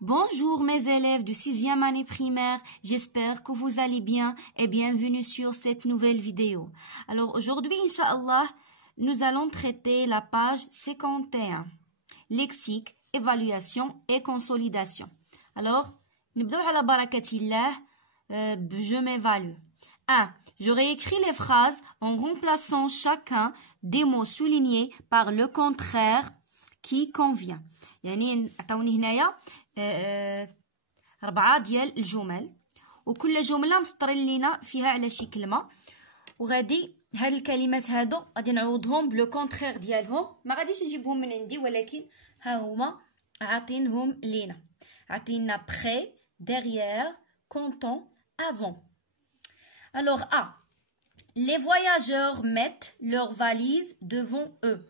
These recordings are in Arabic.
Bonjour mes élèves de 6e année primaire, j'espère que vous allez bien et bienvenue sur cette nouvelle vidéo. Alors aujourd'hui, Inch'Allah, nous allons traiter la page 51, lexique, évaluation et consolidation. Alors, نبدأ على بركة الله, je m'évalue. 1. Je réécris les phrases en remplaçant chacun des mots soulignés par le contraire qui convient. يعني عطاوني هنايا 4 ديال الجمل وكل جمله مسطرين لينا فيها على شي كلمه وغادي هاد الكلمات هادو غادي نعوضهم بلو كونترير ديالهم ما غاديش نجيبهم من عندي ولكن ها هما عاطينهم لينا عاطينا بري derrière content avant. Alors A, les voyageurs mettent leurs valises devant eux.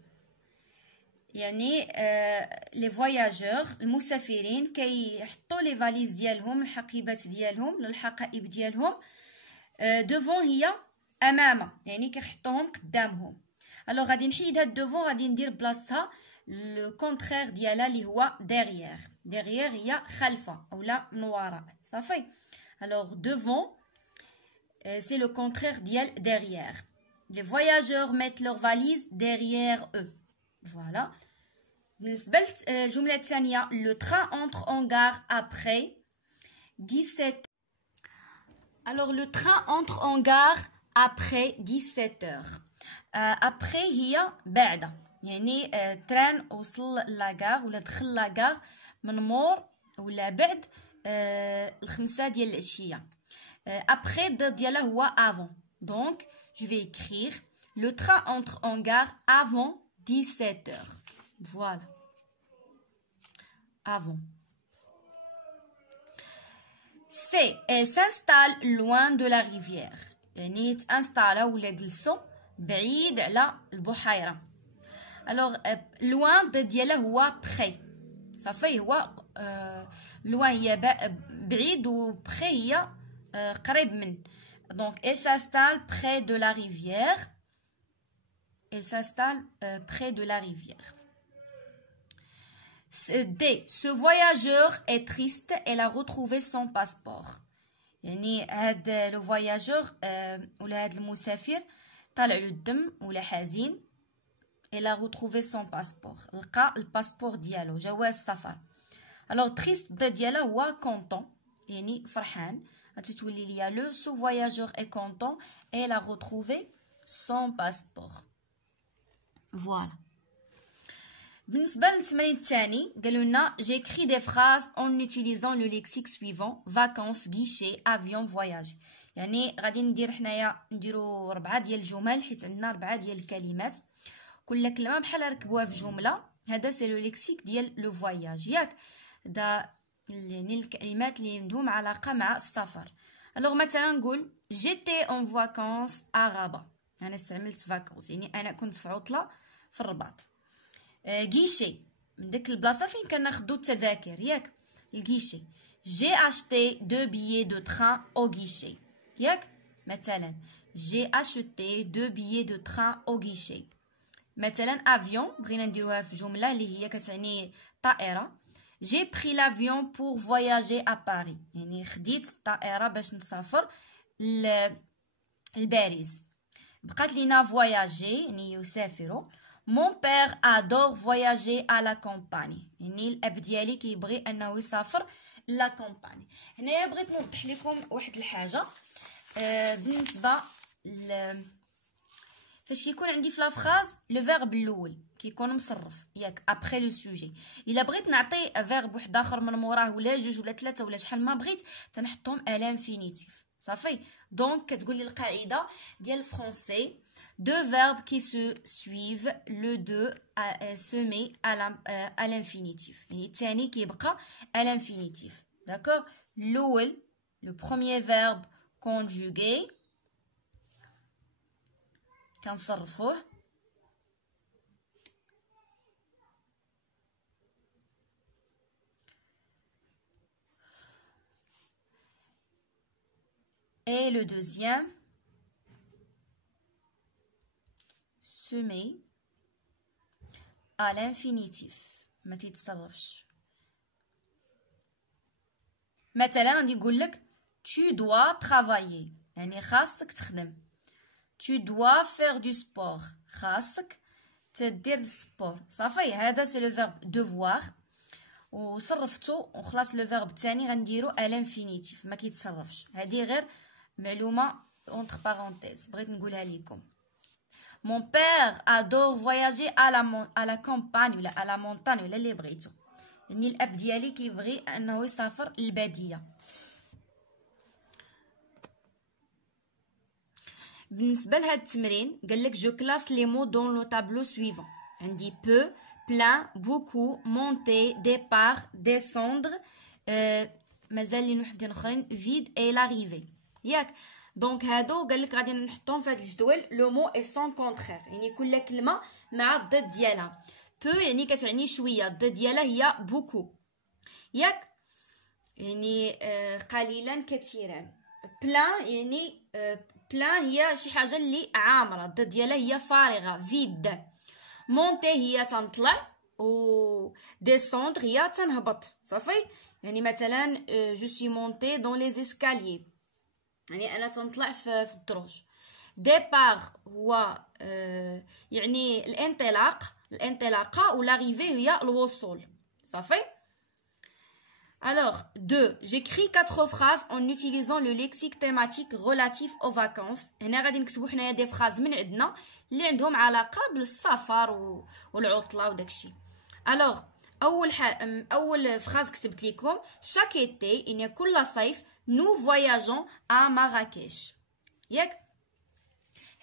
يعني لي فواياجور المسافرين كيحطوا لي فاليز ديالهم الحقيبات ديالهم الحقائب ديالهم دوفون هي امام يعني كيحطوهم قدامهم. الوغ غادي نحيد هاد دوفون غادي ندير بلاصتها لو كونترير ديالها اللي هو ديغيير هي خلفه اولا من وراء صافي. الوغ دوفون سي لو كونترير ديال derrière. Les voyageurs mettent leurs valises derrière eux. Voilà. بالنسبة للجملة الثانية le train entre en gare après 17. Alors le train entre en gare après 17 heures. après هي بعد يعني تران وصل لاكار ولا دخل لاكار من مور ولا بعد الخمسة ديال العشية. après الضد ديالها هو avant. Donc je vais écrire le train entre en gare avant 17 heures. Voilà. Avant. C. Elle s'installe loin de la rivière. يعني تانستالا ولا جلسوا بعيد على البحيرة. Alors loin ديالها هو près. صافي هو loin هي بعيد و près هي قريب من. Donc elle s'installe près de la rivière. Elle s'installe près de la rivière. D. Ce voyageur est triste. Elle a retrouvé son passeport. يعني هاد لو فواياجور ولا هاد المسافر طالع له الدم ولا حزين. Elle a retrouvé son passeport. لقى الباسبور ديالو جواز السفر. alors triste ديالها هو content يعني فرحان. غتولي ليا لو ce voyageur est content. Elle a retrouvé son passeport. Voilà. بالنسبة للتمرين الثاني قالوا لنا j'écris des phrases en utilisant le lexique suivant vacances, guichet, avion, voyage. يعني غادي ندير حنايا نديرو 4 ديال الجمل حيت عندنا 4 ديال الكلمات كل كلمة بحال ركبوها في جملة. هذا سي لو ليكسيك ديال لو فواياج ياك دا يعني الكلمات اللي عندهم علاقة مع السفر. الوغ مثلا نقول j'étais en vacances à Rabat. انا استعملت فاكونس يعني انا كنت في عطله في الرباط. غيشي من ديك البلاصه فين كناخدو التذاكر ياك الغيشي. جي اشتي دو بيي دو تران او غيشي ياك مثلا جي اشتي دو بيي دو تران او غيشي. مثلا افيون بغينا نديروها في جمله اللي هي كتعني طائره. جي بري لافيون بور فواياجي ا باري يعني خديت الطائره باش نسافر لباريس. بقات لينا فواياجي يعني يسافروا. مون بير ادور فواياجي à la campagne يعني الاب ديالي كيبغي انه يسافر لا كومباني. هنايا بغيت نوضح لكم واحد الحاجه بالنسبه فاش كيكون عندي في لا فراز لو فيرب الاول كيكون مصرف ياك ابري لو سوجي. الا بغيت نعطي فيرب واحد اخر من موراه ولا جوج ولا ثلاثه ولا شحال ما بغيت تنحطهم à l'infinitif صافي. دونك كتقول لي القاعده ديال الفرونسي deux verbes qui se suivent le deux se met à l'infinitif يعني الثاني كيبقى à l'infinitif. d'accord. الاول le premier verbe conjugué كنصرفوه et le deuxième se met à l'infinitif ما تيتصرفش. مثلا غادي نقول لك tu dois travailler يعني خاصك تخدم. tu dois faire du sport خاصك تدير السبور. صافي هذا سي لو فيرب devoir وصرفتو وخلاص. لو فيرب الثاني غنديرو à l'infinitif ما كيتصرفش. هذه غير معلومه entre parenthèses بغيت نقولها لكم. mon père adore voyager à la campagne ولا à la montagne ولا اللي بغيتو. يعني الاب ديالي كيبغي انه يسافر للباديه. بالنسبه لهذا التمرين قال لك جو كلاس لي مو دون لو تابلو سويفون. عندي peu plein beaucoup monter départ descendre مازال لي وحدين اخرين vide et l'arrivée ياك. دونك هادو قال لك غادي نحطهم في هذا الجدول. لو مو اي سون كونترير يعني كل كلمه مع الضد ديالها. peu يعني كتعني شويه، الضد ديالها هي beaucoup ياك يعني قليلا كثيرا. plein يعني بلان هي شي حاجه اللي عامره، الضد ديالها هي فارغه فيد. مونتي هي تنطلع و ديسوندر هي تنهبط. صافي يعني مثلا جو سوي مونتي دون لي اسكاليي يعني انا تنطلع في الدروج. ديبار هو يعني الانطلاقه ولاريفي هي الوصول. صافي. Alors, 2. J'écris 4 phrases en utilisant le lexique thématique relatif aux vacances. هنا غادي نكتبو حنايا دي فراز من عندنا اللي عندهم علاقه بالسفر والعطله وداكشي. Alors, اول فراز كتبت لكم chaque été يعني كل صيف nous voyageons à Marrakech. ياك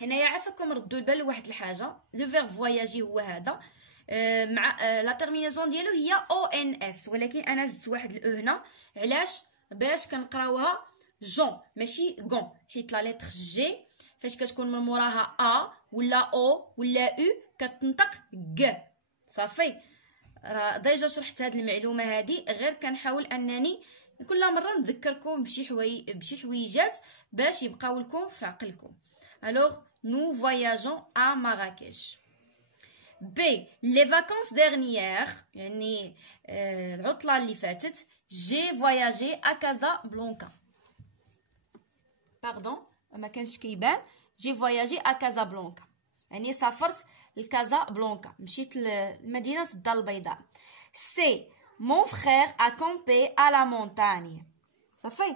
هنايا عافاكم ردوا البال لواحد الحاجه. لو فيرب فواياجي هو هذا مع لا تيرميناسيون ديالو هي او ان اس، ولكن انا زدت واحد الاو هنا. علاش؟ باش كنقراوها جون ماشي غون، حيت لا لتر جي فاش كتكون من موراها ا ولا او ولا او كتنطق ج. صافي راه ديجا شرحت هاد المعلومه هادي، غير كنحاول انني كل مره نذكركم بشي حويجات باش يبقاو لكم في عقلكم. الوغ نو فواياجون ا مراكش. B. Les vacances dernières يعني العطلة اللي فاتت j'ai voyagé à Casablanca. Pardon ما كانش كيبان. j'ai voyagé à Casablanca يعني سافرت لكازابلانكا، مشيت لمدينة الدار البيضاء. C. mon frère a campé à la montagne. صافي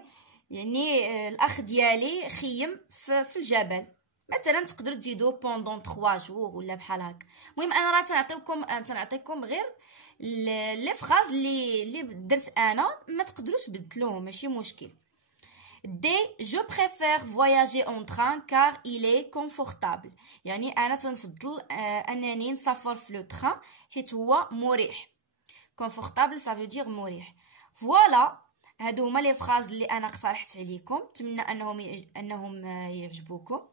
يعني الأخ ديالي خيم في الجبل. مثلا تقدروا تزيدوا بوندون 3 جور ولا بحال هكا. المهم انا راه تنعطيكم غير لي فراز اللي درت انا، ما تقدروش تبدلوهم ماشي مشكل. دي جو بريفير فواياجي اون تران كار إلي كونفورتابل يعني انا تنفضل انني نسافر في لو تران حيت هو مريح. كونفورتابل سافو دير مريح. فوالا هادو هما لي فراز اللي انا اقترحت عليكم، نتمنى انهم يعجبوكم.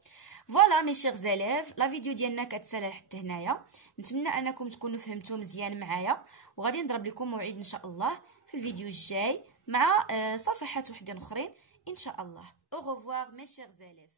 فوالا مي شيغ زيليف، لا فيديو ديالنا كتسالى حتى هنايا. نتمنى انكم تكونوا فهمتوا مزيان معايا، وغادي نضرب لكم موعد ان شاء الله في الفيديو الجاي مع صفحات وحدين اخرين ان شاء الله. او ريفوار مي شيغ زيليف.